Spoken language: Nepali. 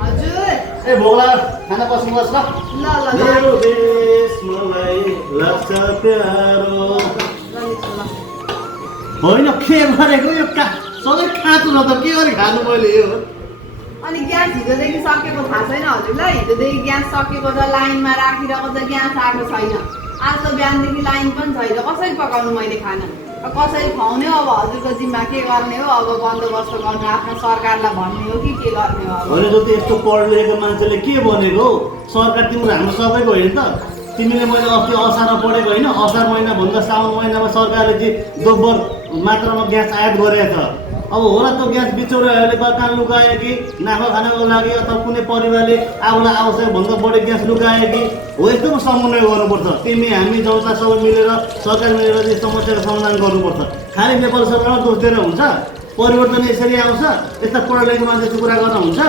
हजुर ए भोला खाना बस्नुहोस् ल ल ल ल मेरो देश मलाई लाग्छ प्यारो होइन के गरेको यो सबै खाँचो छ त के गरी खानु मैले यो अनि ग्यास हिजोदेखि सकेको थाहा छैन हजुरलाई हिजोदेखि ग्यास सकेको छ लाइनमा राखिरहेको छ ग्यास आएको छैन आज त बिहानदेखि लाइन पनि छैन कसरी पकाउनु मैले खाना कसरी खुवाउने हो अब हजुरको जिम्मा के गर्ने हो अब बन्दोबस्त गर्नु आफ्नो सरकारलाई भन्ने हो कि के गर्ने हो अब होइन जति यस्तो पढ लेखेको मान्छेले के भनेको सरकार तिम्रो हाम्रो सबैको होइन त तिमीले मैले अस्ति असारमा पढेको होइन असार महिनाभन्दा साउन महिनामा सरकारले चाहिँ दोब्बर मात्रामा ग्यास आयात गरेको छ अब होला त्यो ग्यास बिचौराहरूले कहाँ लुकायो कि नाफा खानको लागि अथवा कुनै परिवारले आफूलाई आवश्यकभन्दा बढी ग्यास लुकायो कि हो यस्तोको समन्वय गर्नुपर्छ तिमी हामी जनता सबै मिलेर सरकार मिलेर चाहिँ समस्याको समाधान गर्नुपर्छ खालि नेपाल सरकारमा दोष दिएर हुन्छ परिवर्तन यसरी आउँछ यस्ता पढ लेखेको मान्छेको कुरा गर्न हुन्छ